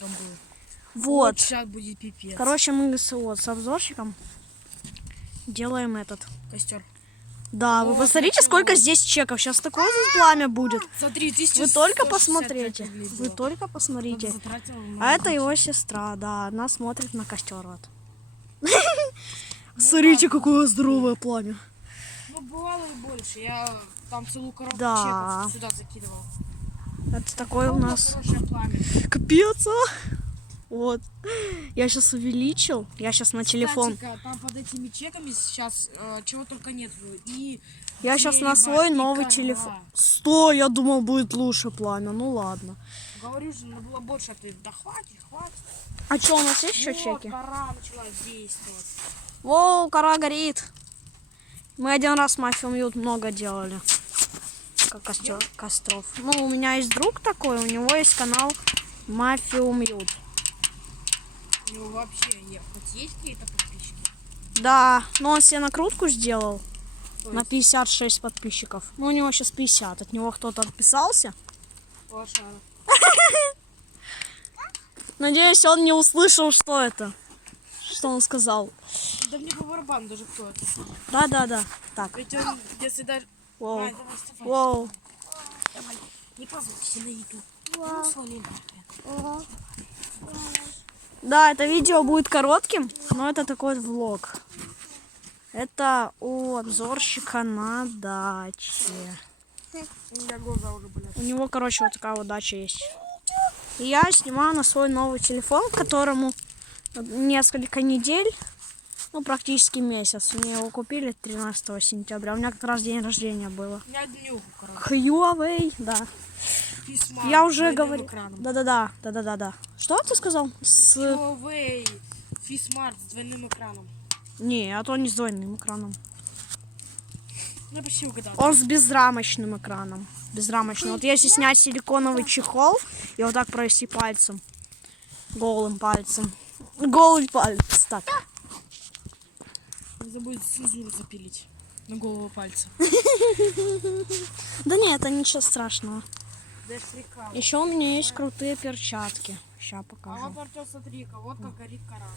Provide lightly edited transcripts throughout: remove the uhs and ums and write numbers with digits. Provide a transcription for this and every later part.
утром был. Вот. Сейчас будет пипец. Короче, мы с обзорщиком делаем этот Костер. Да, вы посмотрите, сколько здесь чеков. Сейчас такое здесь пламя будет. Смотри, вы только посмотрите. Вы только посмотрите. А это его сестра, да. Она смотрит на костер. Вот. Смотрите, какое здоровое пламя. Ну, бывало и больше. Я там целую коробку чеков сюда закидывал. Это такое у нас. Капец, а! Вот. Я сейчас увеличил. Я сейчас на телефон. Кстати, там под этими чеками сейчас чего только нет. И я сейчас на свой новый телефон. Стой, я думал, будет лучше пламя. Ну ладно. Говорю же, надо было больше. Да хватит. А что, у нас есть еще вот, чеки? кора начала действовать. Воу, кора горит. Мы один раз Мафию Мьют много делали. Как костров. Ну, у меня есть друг такой, у него есть канал Мафию Мьют. У него вообще нет. Хоть есть какие-то подписчики? Да, но он себе накрутку сделал на 56 подписчиков. Ну, у него сейчас 50. От него кто-то отписался. Лошара. Надеюсь, он не услышал, что это. Что он сказал. Да мне по барабану даже кто это. Да. Так. Ведь он, если даже... Воу. Давай, вставай. Воу. Давай. Не позорься на еду. Да, это видео будет коротким, но это такой влог. Это у обзорщика на даче. У меня глаза уже болят. У него, короче, вот такая вот дача есть. И я снимаю на свой новый телефон, которому несколько недель, ну, практически месяц. Мне его купили 13 сентября. У меня как раз день рождения было. У меня днюху, короче. Huawei, да. Письма я уже говорил. Экраном. Да. Что ты сказал? Huawei Фисмарт с двойным экраном. Не, а то не с двойным экраном. Ну, почти угадал. Он с безрамочным экраном. Безрамочный. Вот если снять силиконовый чехол и вот так провести пальцем. Голым пальцем. Голый палец. Так. Не забудь цензуру запилить на голову пальца. Да нет, это ничего страшного. Да я прикал. Еще у меня есть крутые перчатки. Сейчас покажу. А вот, Артем, смотри-ка, вот как горит кора.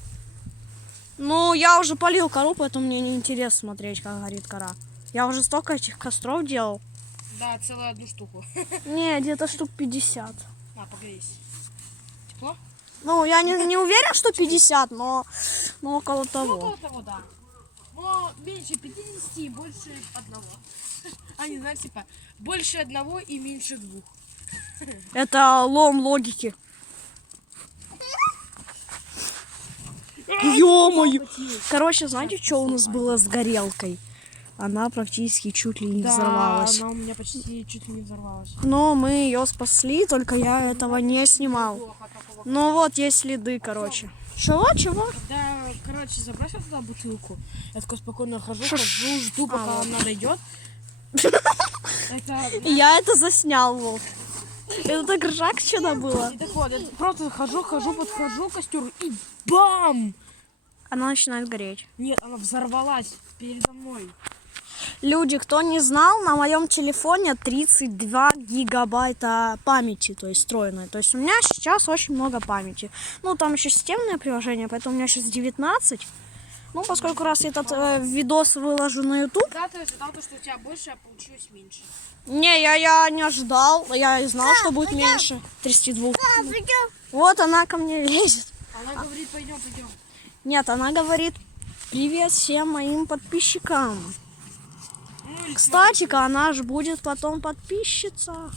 Ну, я уже полил кору, поэтому мне не интересно смотреть, как горит кора. Я уже столько этих костров делал. Да, целую одну штуку. Не, где-то штук 50. На, погрейся. Тепло? Ну, я не уверен, что 50, но около того. Около того, да. Но меньше 50 и больше одного. А не знаю, типа, больше одного и меньше двух. Это лом логики. Ё-моё! Короче, знаете, что у нас было с горелкой? Она практически чуть ли не взорвалась. Она у меня почти чуть ли не взорвалась. Но мы ее спасли, только я этого не снимал. Ну вот, есть следы, короче. Чего? Да, короче, забросил туда бутылку. Я такой спокойно хожу, жду, пока она дойдет. Я это заснял, Вов. Это так ржакчина было. И так вот, я просто хожу, подхожу к костеру и бам! Она начинает гореть. Нет, она взорвалась передо мной. Люди, кто не знал, на моем телефоне 32 гигабайта памяти, то есть встроенной. То есть у меня сейчас очень много памяти. Ну, там еще системное приложение, поэтому у меня сейчас 19. Ну, поскольку раз этот видос выложу на YouTube... Да, ты ожидал, что у тебя больше, а получилось меньше. Не, я не ожидал. Я и знал, что будет меньше 32. Вот она ко мне лезет. Она говорит, пойдем. Нет, она говорит, привет всем моим подписчикам. Ну, Кстати-ка, она же будет потом подписчица.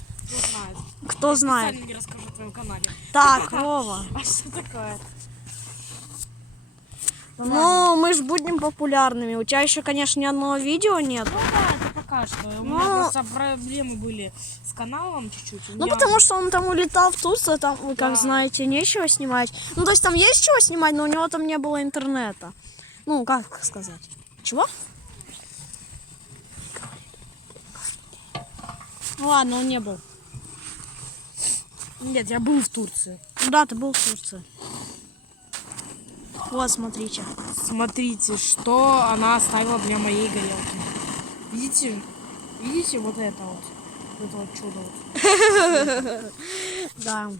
Кто знает. Я не расскажу о твоем канале. Так, Вова. А что такое? Ну, мы же будем популярными. У тебя еще, конечно, ни одного видео нет. Ну да, это пока что. У меня просто проблемы были с каналом чуть-чуть. Ну, потому что он там улетал в Турцию, там, вы как знаете, нечего снимать. Ну, то есть там есть чего снимать, но у него там не было интернета. Ну, как сказать? Чего? Ну, ладно, он не был. Нет, я был в Турции. Да, ты был в Турции. Вот, смотрите. Смотрите, что она оставила для моей горелки. Видите? Видите вот это вот? Вот это вот чудо вот. Да.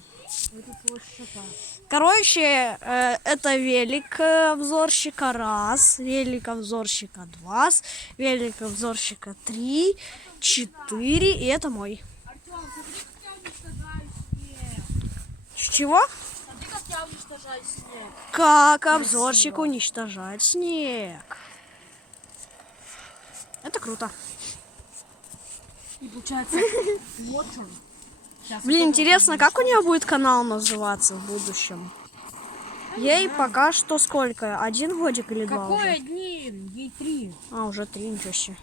Короче, это велик обзорщика раз, велик обзорщика два, велик обзорщика 3, 4, и это мой. Артём, смотри, как я уничтожаю снег. Чего? Смотри, как я уничтожаю снег. Как обзорщик уничтожает снег. Это круто. И получается, вот он. Сейчас Блин, вот интересно, как у нее будет канал называться в будущем? Ей пока что сколько? 1 годик или 2 Какой уже? один? Ей 3. А, уже 3, ничего себе.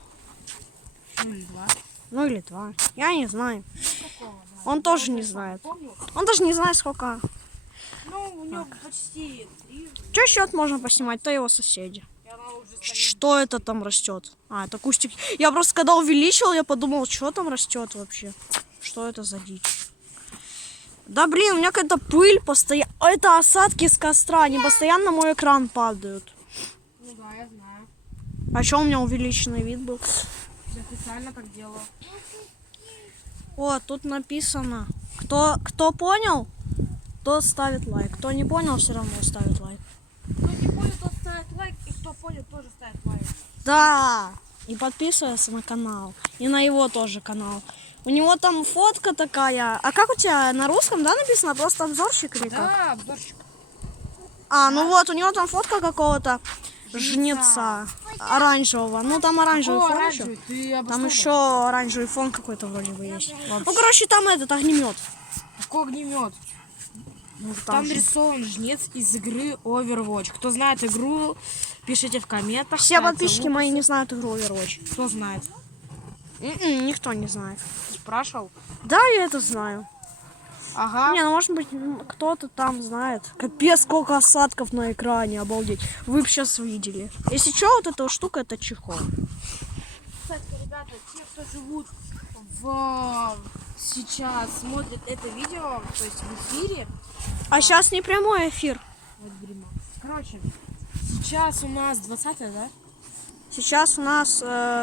Ну или 2. Ну или 2. Я не знаю. Какого, да. Он тоже не знает. Помню? Он даже не знает, сколько. Ну, у него почти 3. Че счет можно поснимать? То его соседи. И она уже стоит. Что это там растет? А, это кустик. Я просто когда увеличил, я подумал, что там растет вообще. Что это за дичь? Да блин, у меня какая-то пыль постоянно. Это осадки с костра, они постоянно на мой экран падают. Ну да, я знаю. А что у меня увеличенный вид был? Я специально так делаю. О, тут написано. Кто понял, тот ставит лайк. Кто не понял, все равно ставит лайк. Кто не понял, тот ставит лайк. И кто понял, тоже ставит лайк. Да. И подписывается на канал. И на его тоже канал. У него там фотка такая. А как у тебя на русском, да, написано? Просто обзорщик или как? Да, обзорщик. А, ну вот, у него там фотка какого-то жнеца оранжевого. Ну, там оранжевый Какого фон оранжевый? еще. Ты обо Там что еще оранжевый фон какой-то вроде бы есть. Вообще. Ну, короче, там этот огнемет. Какой огнемет? Ну, Там же. нарисован жнец из игры Overwatch. Кто знает игру, пишите в комментах. Все ставьте подписчики мои не знают игру Overwatch. Кто знает? Никто не знает. Спрашивал? Да, я это знаю. Ага. Не, ну может быть кто-то там знает. Капец, сколько осадков на экране, обалдеть. Вы бы сейчас видели. Если что, вот эта штука, это чехол. Кстати, ребята, те, кто живут сейчас смотрят это видео, то есть в эфире. А сейчас не прямой эфир. Вот дерьмо. Короче, сейчас у нас 20-е, да? Сейчас у нас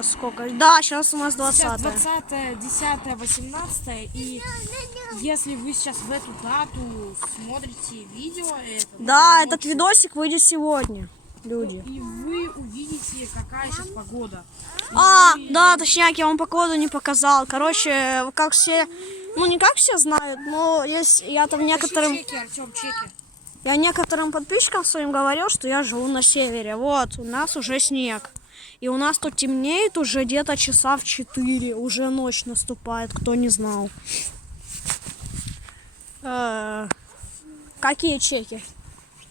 сколько? Да, сейчас у нас Сейчас 20. 20-е, 10-е, 18-е. И если вы сейчас в эту дату смотрите видео, Да, этот видосик выйдет сегодня, люди. и вы увидите, какая сейчас погода. А, да, точняк, я вам погоду не показал. Короче, как все, ну не как все знают, но есть, я там некоторым... Чеки, Артем, чеки. Я некоторым подписчикам своим говорил, что я живу на севере. Вот, у нас уже снег. И у нас тут темнеет уже где-то часа в 4. Уже ночь наступает, кто не знал. Какие чеки?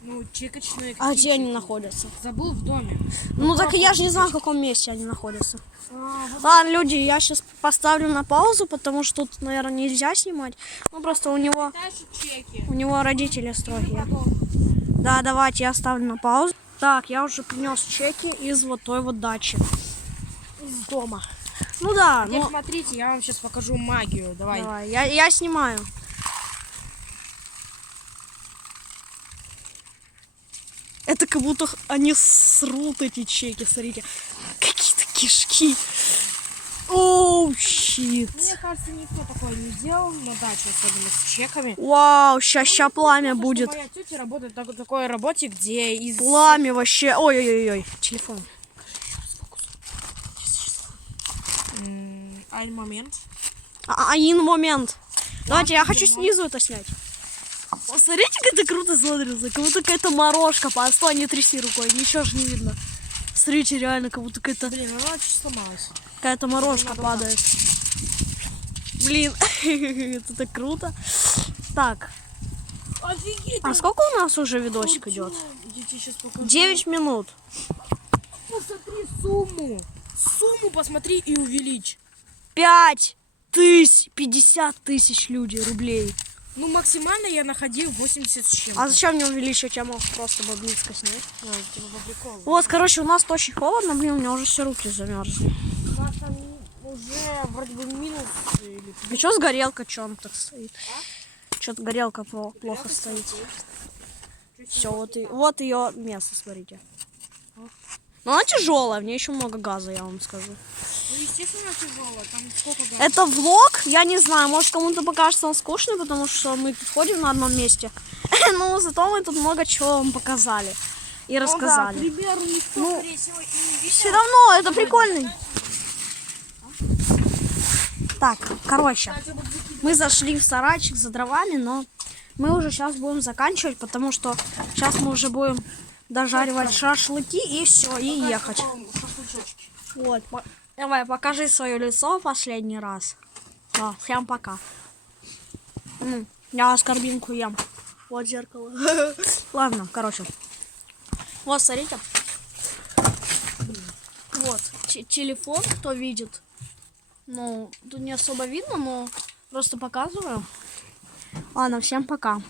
Ну, чекочные. А где они чеки? находятся? Забыл в доме. Ну так я же не знаю, в каком месте они находятся. Вот Ладно, люди, я сейчас поставлю на паузу, потому что тут, наверное, нельзя снимать. Ну просто у него дальше чеки. родители строгие. Продолжим. Да, давайте я ставлю на паузу. Так, я уже принес чеки из вот той вот дачи. Из дома. Ну да, Теперь ну... смотрите, я вам сейчас покажу магию. Давай. Давай, я снимаю. Это как будто они срут эти чеки, смотрите. Какие-то кишки. Оу, щит. Мне кажется, никто такое не делал на даче, особенно с чеками. Вау, ща пламя Потому что будет. Моя тетя работает на такой работе, где из... Пламя вообще. Ой-ой-ой, телефон. Один момент. Один момент. Давайте, я хочу снизу это снять. Посмотрите, как это круто смотрится. Как будто какая-то морожка. Постой, не тряси рукой, ничего же не видно. Смотрите, реально, как будто какая-то... Блин, она чуть сломалась. Какая-то морожка падает. Блин, это так круто. Так, Офигеть! а сколько у нас уже видосик идет? Идите, сейчас покажу. 9 минут. Посмотри сумму. Сумму посмотри и увеличь. 50 тысяч людей, рублей. Ну, максимально я находил 80 с чем-то. А зачем мне увеличивать? Я мог просто баблицко снять. Ну, типа по приколу. Вот, короче, у нас очень холодно, блин, у меня уже все руки замерзли. У нас там уже вроде бы минус или А что с горелкой, что он так стоит? Что-то горелка плохо стоит. Все, вот ее место, смотрите. Но она тяжелая, в ней еще много газа, я вам скажу. Ну, естественно, тяжело. Там сколько газа? Это влог, я не знаю, может кому-то покажется он скучный, потому что мы тут ходим на одном месте. Но зато мы тут много чего вам показали и рассказали. Ну, да, к примеру, никто Ну, скорее всего, и не видел. Все равно, это прикольный. Так, короче, мы зашли в сарайчик за дровами, но мы уже сейчас будем заканчивать, потому что сейчас мы уже будем дожаривать шашлыки и все, и ехать. Вот, давай, покажи свое лицо последний раз. Да, всем пока. Я аскорбинку ем. Вот зеркало. Ладно, короче. Вот, смотрите. Вот, телефон, кто видит. Ну, тут не особо видно, но просто показываю. Ладно, всем пока.